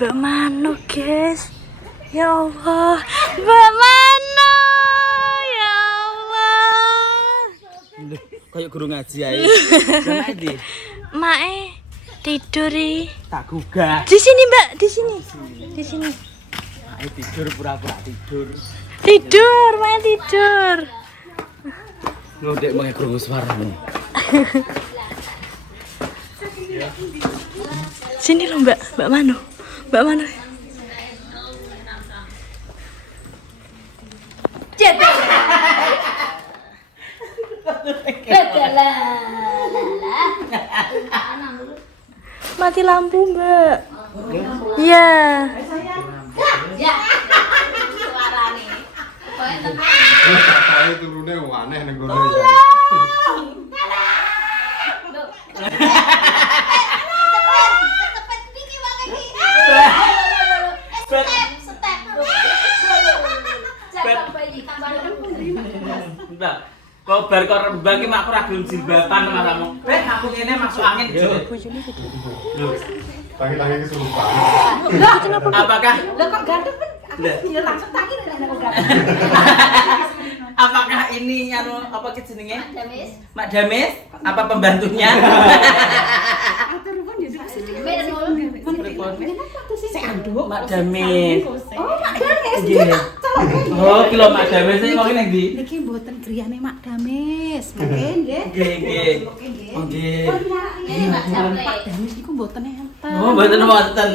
Mbak Mano, guys. Ya Allah, Mbak Mano. Ya Allah. Kayak guru ngaji ae. Kenapa iki? Mae tidur Tak gugah. di sini, Mbak, di sini. Di sini. Ae tidur pura-pura tidur. Tidur, Mae tidur. Lo dek mau krungu suaramu. Sini loh, Mbak Mano. Mbak Mano. Mati lampu, Mbak. Iya. Saya turunnya aneh nih gue ya. Kau bar kau rembang ki mak ora gelem jilbaban marang kamu. Beh, aku ngene masuk angin. Tangi-tangi kesurupan. Apakah Lah kok ganteng kan? Ya langsung tangi nek kok ganteng. apakah ini anu apa ki jenenge? Damis. Mak Damis? Apa pembantunya? Atur pun ya sedikit. Sik anduk. Mak Damis. Oh, Mak Damis. Nggih. Oh, kilo Mak Damis iki kok ning ndi? Niki mboten griyane Mak Damis. Mungkin nggih. Nggih, nggih. Oh, nggih. Pak Damis niku mboten enten. Oh, mboten wonten.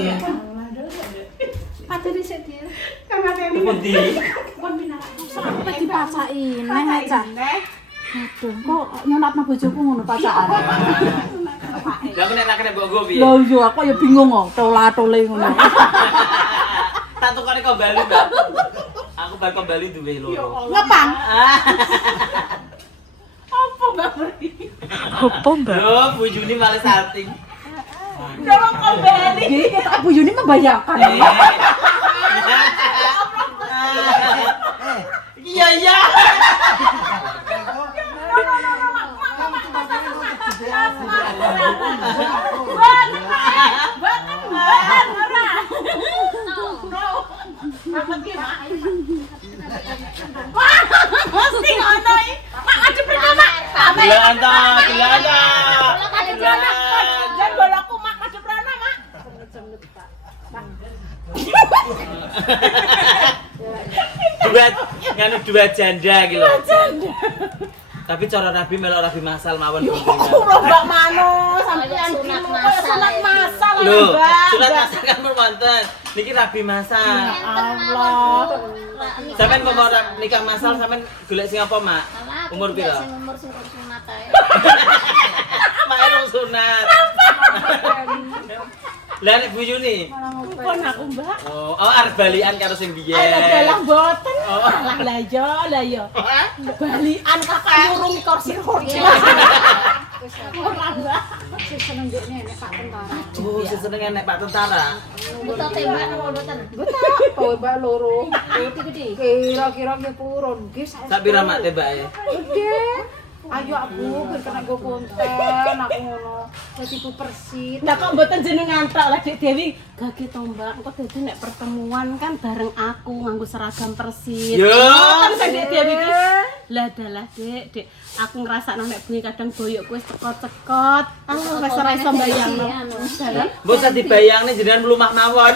Padahal sik dia. Kamatene. Pundi? Pun pinarak. Sampai dipacaki neng aja. Aduh, kok nyonatno bojoku ngono pacakan. Lah aku nek ra kena mbok nggo piye? Lho iya aku ya bingung kok tola-tole ngono. Tak tukane kok Bali, Mbak. Aku bar kok Bali duwe loro. Ngepang. Apa, Mbak? Lho, bojone malah salting. Dorong kembali. Nggih, ketok Bu Yuni membayangkan. Iya, iya. Mesti ngono iki. Mak aja pertama. Gelanda, gelanda. Jan bolakku mak aja prana, Mak. Dua, nganu dua janda gitu. Tapi cara Rabi melok Rabi masal mawon. Mbak Mano sampeyan sunat masal. Lho, sunat masal kan pun wonten. Niki Rabi masal. Allah. Sampeyan kok ora nikah masal sampeyan golek sing apa, Mak? Umur pira? Umur sing sunat ae. Mak erung sunat. Lah nek bojone? Pun aku, Mbak. Oh, arep balikan karo sing biyen. Dalah mboten. Oh. Lah ya. Balikan kakak nyurung kursi roda. Ora, Mbak. Sing seneng dekne nek Pak Tentara. Oh, sing seneng enek Pak Tentara. Buta tembak napa mboten? Betul, kowe Mbak loro. Gede. Kira-kira ke purun. Nggih, Sak pira mak tembake? Gede. Ayo aku ben kena go konten aku ngono. Dadi Bu Persit. Lah kok mboten jenengan tok lah Dik Dewi gage tombak. Engko dadi nek pertemuan kan bareng aku nganggo seragam Persit. Yo. Kan sing Dik Dewi iki. Lah dalah Dik, aku ngrasakno nek bengi kadang boyokku wis cekot-cekot. Wis ora iso mbayangno. Dalah. Mbok sak dibayangne jenengan mlumah mawon.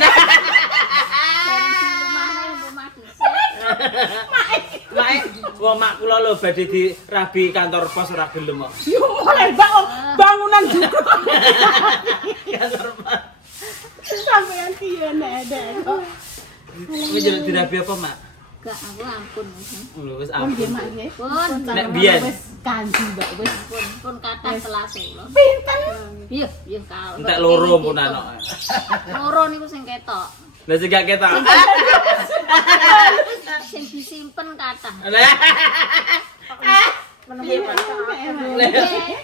Mak, wong mak kula lho badhe dirabi kantor pos ora gelem kok. Yo mulai Mbak bangunan juga. Kantor pos. Sampeyan piye nek ada kok. Wis dirabi apa, Mak? Gak aku ampun. Lho wis Pun nggih ampun. Mak nggih. Pun Nek biyen Wis kanji Mbak wis. pun kathah selase lho. Pinten? Iya, iya kalau. entek loro pun ana. Loro niku sing ketok. Lah sing gak ketok. Sing disimpen kathah. Lah.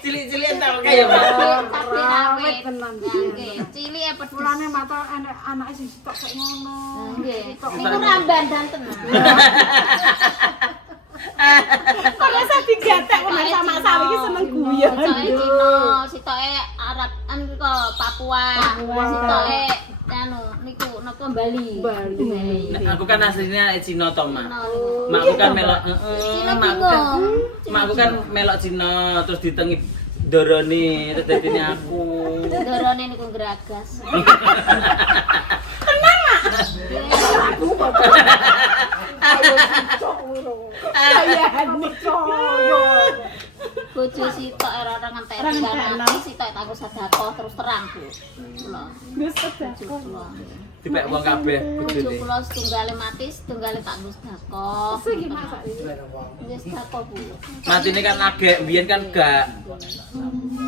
Cilik-cilik entek kaya, Mak. Tapi awet tenan. nggih. Cilik e Mulane mata anake sing sitok kok ngono. nggih. Niku ramban danten. Kok sak digatek wong sama sawi iki seneng guyon. Sitoke Cina, sitoke Arab kok Papua. Sitoke anu iku napa Bali. Nah, aku kan aslinya Cina to, Mak. Cina. Makku kan melok Cina makku kan melok Cina terus ditengi dorone terus dadine aku. Dorone niku geragas. Bojo sitok ora ngentek nganti sitok tak sedekah terus terang, Bu. Kula. Wis sedekah. Dipek wong kabeh Bojo bojone. kula setunggale mati, setunggale tak sedekah. Sing masak iki. Wis sedekah, Bu. Matine kan agek, biyen kan gak.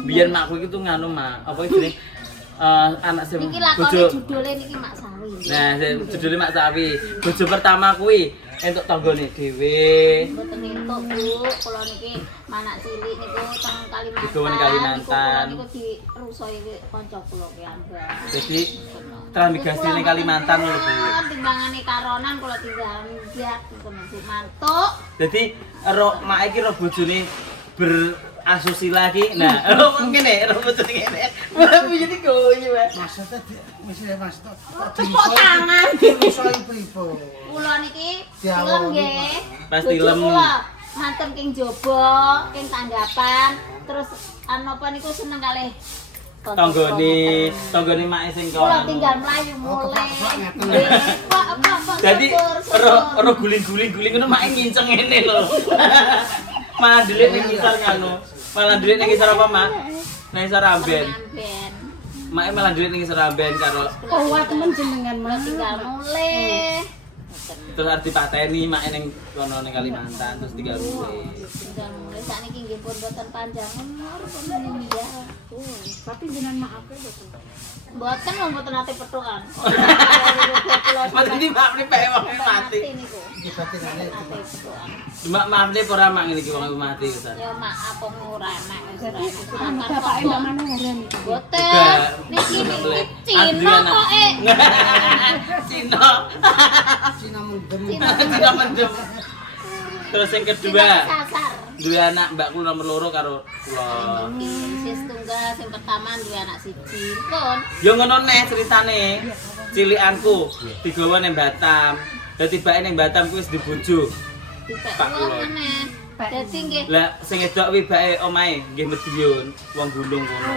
Biyen makku iki tuh nganu, Mak. Apa iki anak sing Niki lakone bojo. judule niki Mak Sawi. Nah, judule Mak Sawi. Bojo pertama kuwi entuk tanggane dhewe. Mboten entuk, Bu. Kula niki manak cilik niku teng Kalimantan. Digawe Kalimantan. Niku dirusoi kanca kula ki ambak. Jadi transmigrasi ning Kalimantan lho, Bu. Timbangane karonan kula tinggal ndak ngono Bu mantuk. Jadi mak iki ro bojone berasusila iki. Nah, ngene, ro bojone ngene. Bojone goyo wae. Maksudnya maksudnya Tepuk tangan. soal pripo. Kula niki film nggih. Pas Bojo film. kula manten king jaba, king tanggapan, terus apa niku seneng kalih Tanggane mak sing kula kono. tinggal mlayu mulai. Apa Jadi ro guling-guling ngono mak nginceng ngene lho. Malah dhewe ning ngisor ngono. Malah dhewe ning ngisor apa, Mak? Ning ngisor amben. Amben. Mak malah dhewe ning ngisor amben karo Kuat temen jenengan Kula Mas. tinggal mulai. terus arep dipateni mak ning kono ning Kalimantan terus tinggal mulai. Tinggal mulai sakniki nggih pun boten panjang umur pun meninggal. Tapi jenengan maaf ya betul. Mboten wong mboten nate petukan. Mati di mak ne pek wong mati. Niku. Dibatinane Nate petukan. Cuma maaf ne ora mak ngene iki wong mati Ustaz. Ya maaf kok ora nek wis ora. Anu bapake Mbak Manu ngaran iki. Boten. Niki Cina kok Cina. Cina mendem. Cina mendem. Terus yang kedua, Sasar. dua anak mbakku nomor loro karo kula. Sis tunggal sing pertama duwe anak siji. Pun Yo ngono neh ceritane. Cilikanku digawa ning Batam. Dadi bake ning Batam kuwi wis dibojo. dipek Pak kula kula. meneh. Dadi nggih Lah sing edok kuwi bake omahe nggih Medion, wong gunung kono.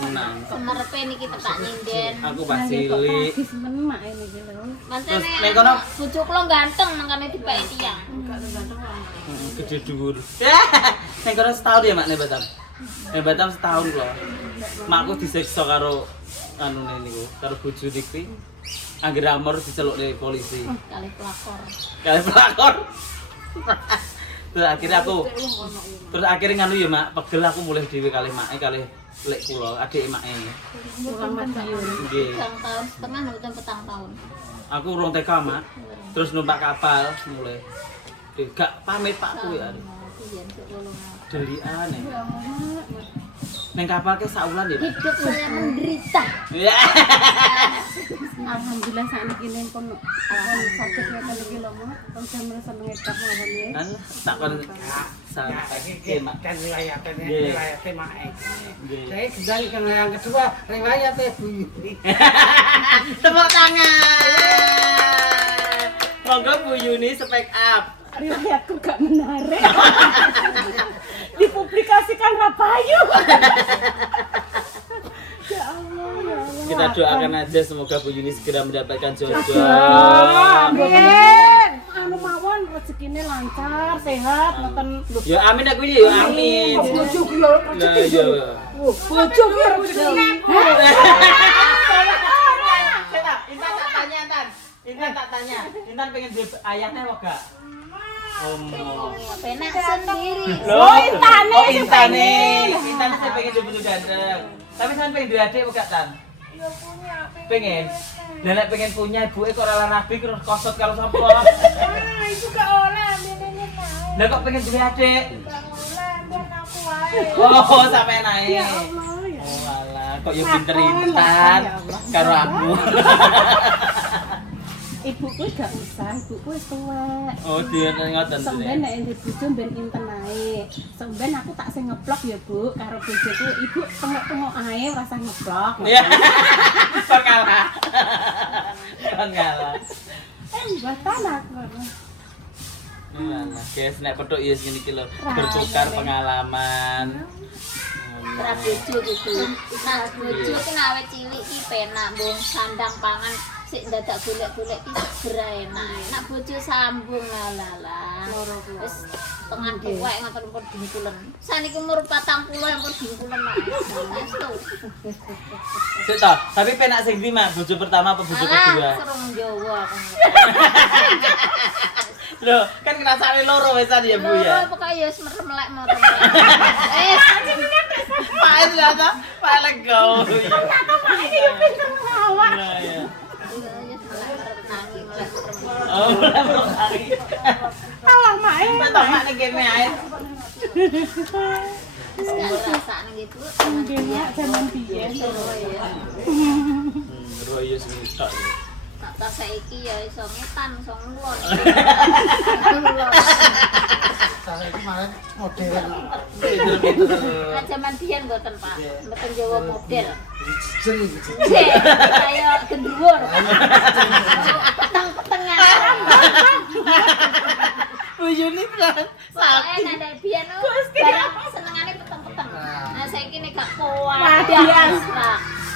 Tenang. semerepe niki tepak nyinden. Aku pas cilik. Wis menek ini iki lho. Mantene Terus ning kono- bojo kula ganteng mangkane dipek tiyang. Gede dhuwur. Ning kono setahun ya mak ning Batam. Ning Batam setahun kula. Makku disiksa karo anu niku, karo bojone iki. Angger amor dicelukne polisi. Kalih pelakor. Kalian pelakor. Terus akhirnya nganu ya mak, pegel aku mulai dhewe kalih make kalih lek kula, adike make. Kurang Madiun. Nggih. 3 tahun setengah mboten 4 tahun. Aku urung TK mak. Terus numpak kapal mulai. Gak pamit pakku ya. Biyen sik kula. Delian ya. Neng kapal ke saulan ya. Mak? Hidup saya menderita. Ya. Alhamdulillah sakniki ning kono. Sakit ngeten iki lho, Mak. Kon jam rasa ngekap mawon ya. Kan tak kon sampai mak. Kan riwayatnya Nggih. riwayatnya mae. Nggih. Saya kembali ke yang kedua riwayatnya Bu Yuni. Tepuk tangan. Monggo Bu Yuni spek up. Riwayatku gak menarik. Dipublikasikan Rapayu. Ya Allah, ya Allah. Kita doakan aja semoga Bu Yuni segera mendapatkan jodoh. Amin. Anu mawon rezekine lancar, sehat, ngoten. Ya amin aku ya amin. Bojo ki yo Nah ya. bojo ki rezekine. Intan tak tanya Intan. Intan tak tanya. Intan pengen jadi ayahnya kok gak? Omong. Penak sendiri. Oh Intane. Intan sih pengen jadi butuh ganteng. Tapi sampe pengen dua adik kok Tan? Iya punya. Pengen. Lah nek pengen punya ibuke kok ora rabi terus kosot kalau sapa. Itu gak oleh aminene naik. Lah kok pengen dua adik? Gak oleh ben aku wae. Oh, sampe naik. Ya Allah ya. Oh alah, kok yo pinter Intan karo aku. Ibuku gak usah, ibuku wis tuwek. Oh, dia ngoten. Samben nek ndek bojo ben inten ae. Samben aku tak sing ngeplok ya, Bu, karo bojoku. Ibu tengok-tengok ae ora usah ngeplok. Iya. Kok kalah. Kan ngalah. Mbah tanah. Ngalah. Guys, nek petuk ya sini iki lho, bertukar pengalaman. Ora bojo gitu. Nah, bojo ki awet cilik ki penak mbung sandang pangan sik dadak golek-golek ki seger enak. Nek bojo sambung lalalah. Wis tengah dewek ngoten pun dingkulen. Saniki umur 40 ampun dingkulen nek. Wis to. Sik to, tapi penak sing ndi, Mak? Bojo pertama apa bojo kedua? Alah, serung Jawa aku. Loh, kan ngrasane loro wisan ya, Bu ya. Loro pokoke ya wis merem-melek merem. Pak itu ada, Pak lega. Pak ini yo pinter ngawak. Nah, ya. Nangis Oh, lagi. Alah mak Betul, Mak ning kene ae. rasane gitu. zaman biyen. Royo sing tok. Tak saiki ya iso ngetan, iso ngulon. Saya kemarin modern. Pinter-pinter. Nah, zaman biyen mboten, Pak. Mboten Jawa model. Jeng. Cek, kaya gendruwo. Peteng-petengan. Bojone kan Soale nek biyen no barang senengane peteng-peteng. Nah, saiki nek gak kuat.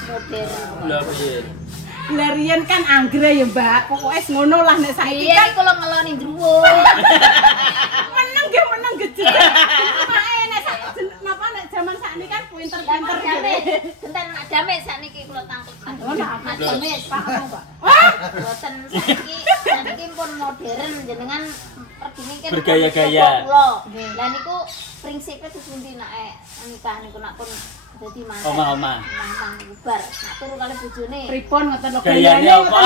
Modern. lha piye? Larian kan anggere ya, Mbak. Pokoke ngono lah nek saiki Iya, kan iku lho ngeloni ndruwo. meneng ge meneng gede. Mae nek napa nek zaman sakniki kan pinter-pinter Jame, gitu. genten nak jame sakniki kula tangkep. Nak jame Pak Pak. boten sakniki pun modern jenengan pergine kan Bergaya-gaya. Lah niku prinsipe sepundi nek nikah niku nak pun dadi manten. Omah-omah. Mang bubar. Nak turu kali bojone. Pripun ngoten lho Gayane apa?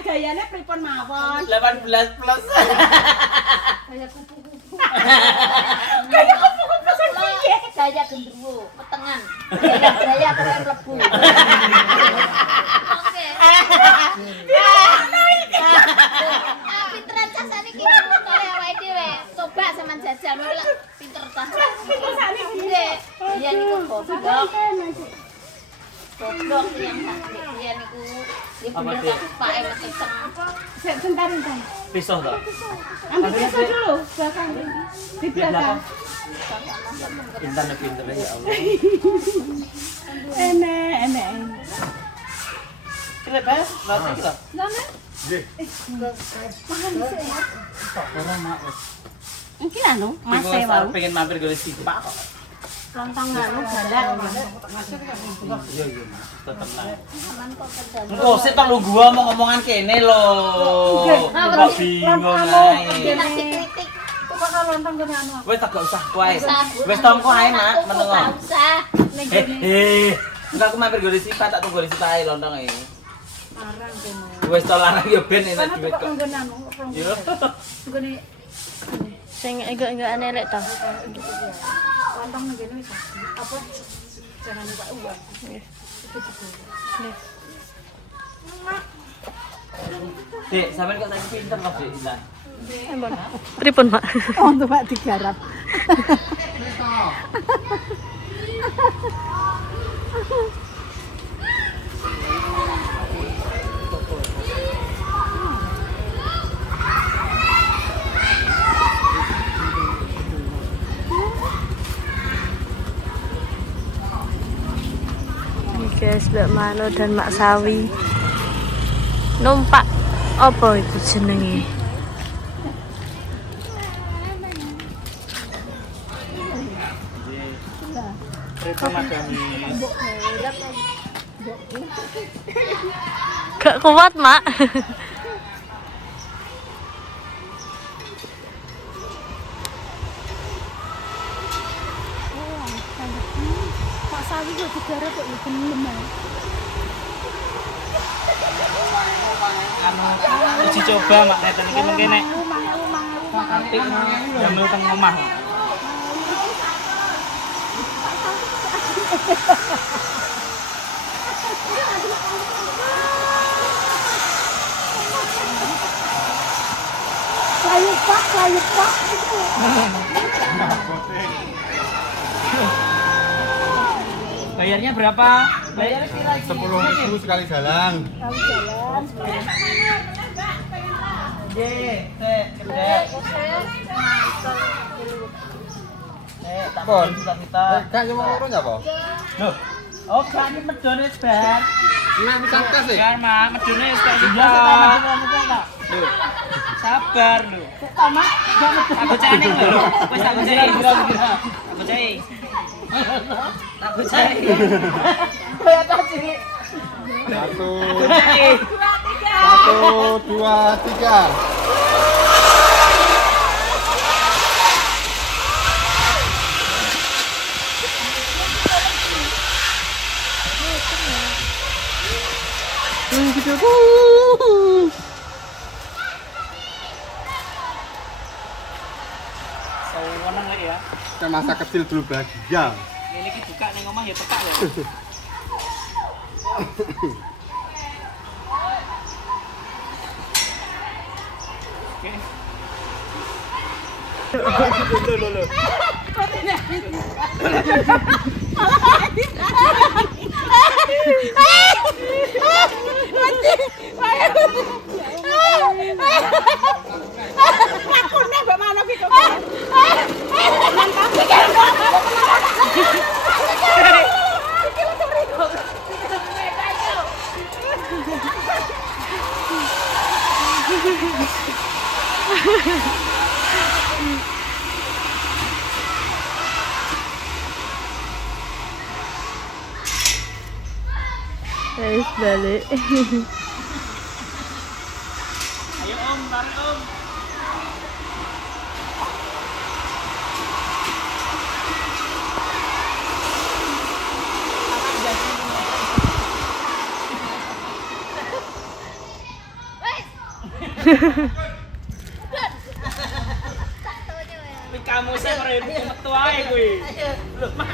Gayane pripun mawon. 18 plus. Kaya kupu-kupu. Kayak kupu-kupu sing piye? Gaya gendruwo, petengan. Gaya kaya mlebu. Oke. Pinteran cah saniki kaya awake dhewe. Coba sampean jajal mulai pinter ta. Pinter saniki. Iya niku goblok. Goblok yang sakit. Iya niku ya bener Apa, Dik? kok Pak emet iseng. Sebentar entar. Pisah to. Ambil pisau dulu belakang. Di belakang. Pinter ya Allah. Enek. Kira Pak, rasa kita. Sana. Nggih. Mungkin anu, Mas Mas Sewa. pengen mampir ke Sipak kok. Lontong anu galak. Iya, Mas. Tetep nang. Aman kok kerja. Engko sik tong lu gua mau ngomongan kene lho. Kok bingung ae. Nasi kritik. Kok lontong gene anu. Wis tak gak usah kowe. Wis tongko ae, Mak, menengo. Enggak usah. Enggak aku mampir ke Sipak tak tunggu di Sipak ae lontong e. Larang kono. Wis to larang ya ben enak Sana duit kok kok. ngene anu. Yo. Ngene Sing enggak aneh ta. lontong ngene wis. Apa? Jangan lupa uang. Dek, sampean kok saiki pinter loh, Dek. Lah. Pripun, Pak? Oh, untuk Pak digarap. Ini guys, Mbak Mano dan Mak Sawi numpak apa itu jenenge? Gak kuat, Mak. Pak Sawi kok digarap kok gelem ae. Uji coba mak neten iki mengke nek kantik jamel teng omah. Layu pak. Bayarnya berapa? Bayar kira 10.000 sekali jalan. Tak pun kita. Gak cuma urun ya, Po? Loh. Oh, kan ini medone bar. Nah, pisan tes sih. Bar mah medone tak bisa. Loh. Sabar lho. Aku cani lho. Wis tak bocai kira-kira. Tak bocai. Tak bocai. Kayak tadi. 1, 2, 3. Sawenang lek ya. Ke masa kecil dulu bahagia. Ini iki buka ning omah ya tekak lho. Oke. Loh. Guys, balik. Ayo Om, tarik Om. Kamu sih merebu metu ae kuwi. Loh, Mak.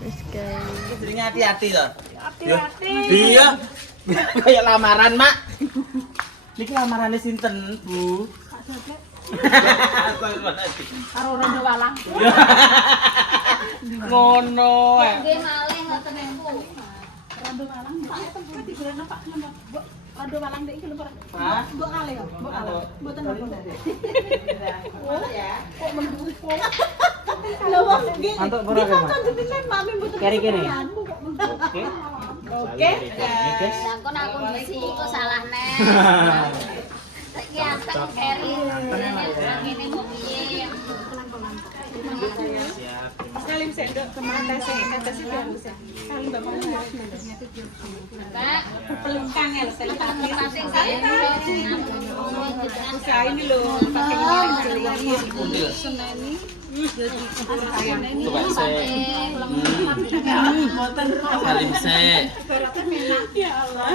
Wis guys. Jenenge hati-hati to. Hati-hati. Iya. Kayak lamaran, Mak. Niki lamarane sinten, Bu? Karo rondo walang. Ngono ae. Nggih malih ngoten niku. Rondo walang. Pak tempat digoreng Pak. Rondo walang ndek iki lho, Pak. Hah? Mbok kale ya, mbok kale. Mboten napa. Oh ya. Kok mendukung. Lho, Bos, nggih. Antuk pura ke, Mas? Jenengan mami mboten. Keri kene. Oke. Oke. Lah kok nak kondisi iku salah neh. Saiki anteng keri. Ngene mau piye? Salim sendok kemana sih? Kata sih bisa. Salim bapak Kak, pelungkan ya, saya tapi penting sih. usaha ini loh, pakai ini Kundil. senani. Coba saya. Salim se. Ya Allah.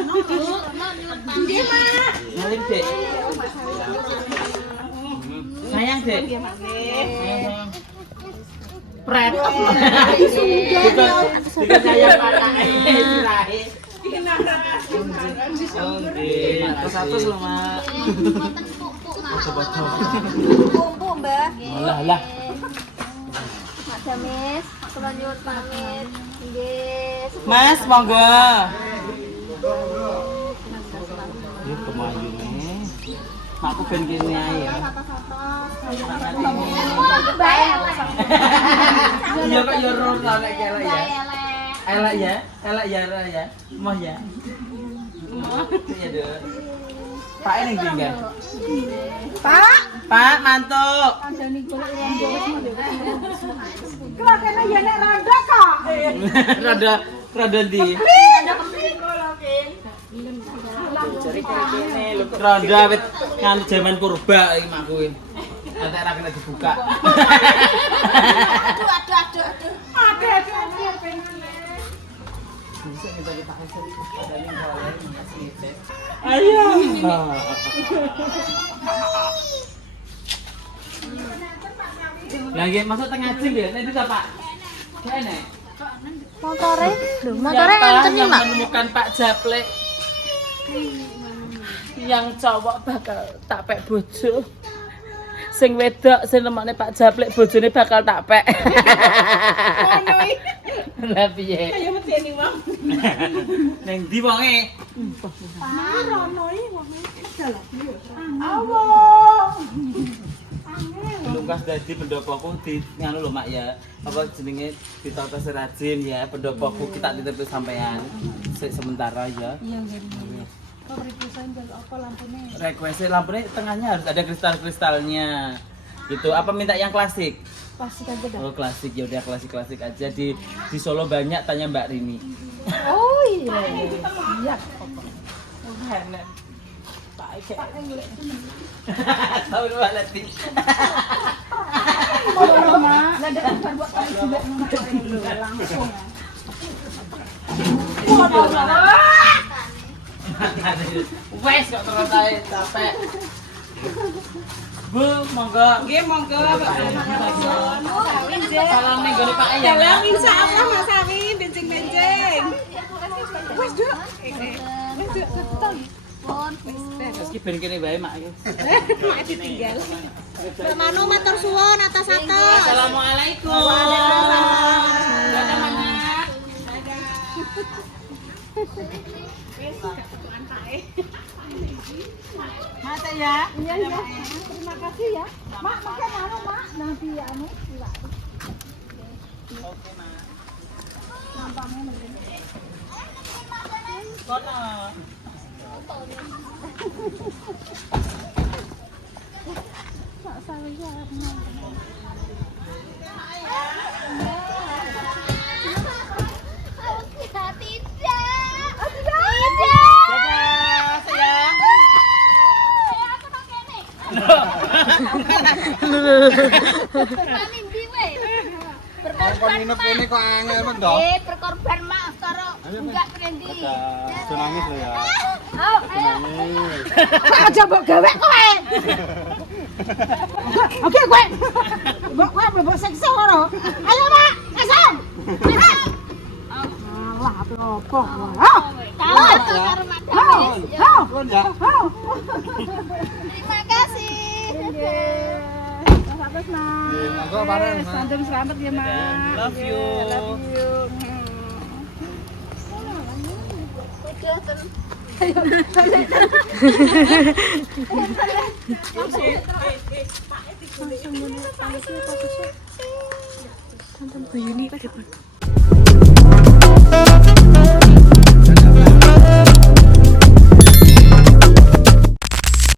Salim Dek. Sayang Dek. Iya, Pret. Bukan sayang anake sirahe. Satu lho, Mak. Bumbu, Mbak. Lah. Mak Jamis, kula nyuwun pamit. Nggih. Mas, monggo. Ini kemayu nih. Aku ben kene ae ya. Iya kok yo ro nek kelek ya. Elek ya, elek ya. Moh ya. Iya, Dek. Pak ini ndi enggak? Pak, mantuk. Kelakene ya nek rada kok. Rada ndi? Rada wit nganti jaman purba iki makku iki. Nanti ra kena dibuka. Ayo. Lagi masuk tengah jam ya, nek itu Pak. Kene. Motore, lho, motore enten iki, Mak. Menemukan Pak Japlek yang cowok bakal tak pek bojo, sing wedok sing nemokne Pak Japlek bojone bakal tak pek. Lah piye? Ayo medeni wong. Ning ndi wonge? Rono iki wonge. Dalah. Allah. Lukas dadi pendopoku di nganu lho Mak ya. Apa jenenge ditata serajin ya pendopoku kita titip sampean. Sementara ya. Iya nggih. Kok requestan jaluk apa lampune? Request lampune tengahnya harus ada kristal-kristalnya. Gitu. Apa minta yang klasik? Pasti aja dah. Oh klasik ya udah klasik aja di Solo banyak tanya Mbak Rini. Oh iya. Iya. Enak. Pak iki. Tahu banget sih. Mak, lah dak kan buat kali juga langsung ya. Wes kok terus ae capek. Bu, monggo. Nggih monggo Pak. Salam ning gone Pak ya. Salam insyaallah Mas Amin bencing-bencing. Wes, Duk. Wes, Duk, keton. Pun. Meski ben kene wae Mak yo. Ditinggal. Mbak Manu matur suwun atas-atas. Assalamualaikum. Waalaikumsalam. Dadah Mama. Mata ya. Iya iya. Terima kasih ya. Mak, makan anu, Mak. Nanti ya anu. Oke, Mak. Nampaknya mungkin. Kono. Mak sawi ya. Tidak. Dadah, sayang. Aku nang kene. Mami ndi wae? Kon nginep kene kok angel men to. Berkorban mak karo enggak trendi. Aja nangis lho ya. Ayo. Nangis. Aja mbok gawe kowe. Oke kowe. Mbok kowe mbok seksa ngono. Ayo Mak, kesam. Allah apa Tahu karo mak Damis. Ya. Kon ya. Terima kasih. Selamat Mak. Monggo bareng. Santem selamat ya Mak. Love you. Udah terus. Tonton Bu Yuni pada